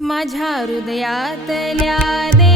माझ्या हृदयातल्या दे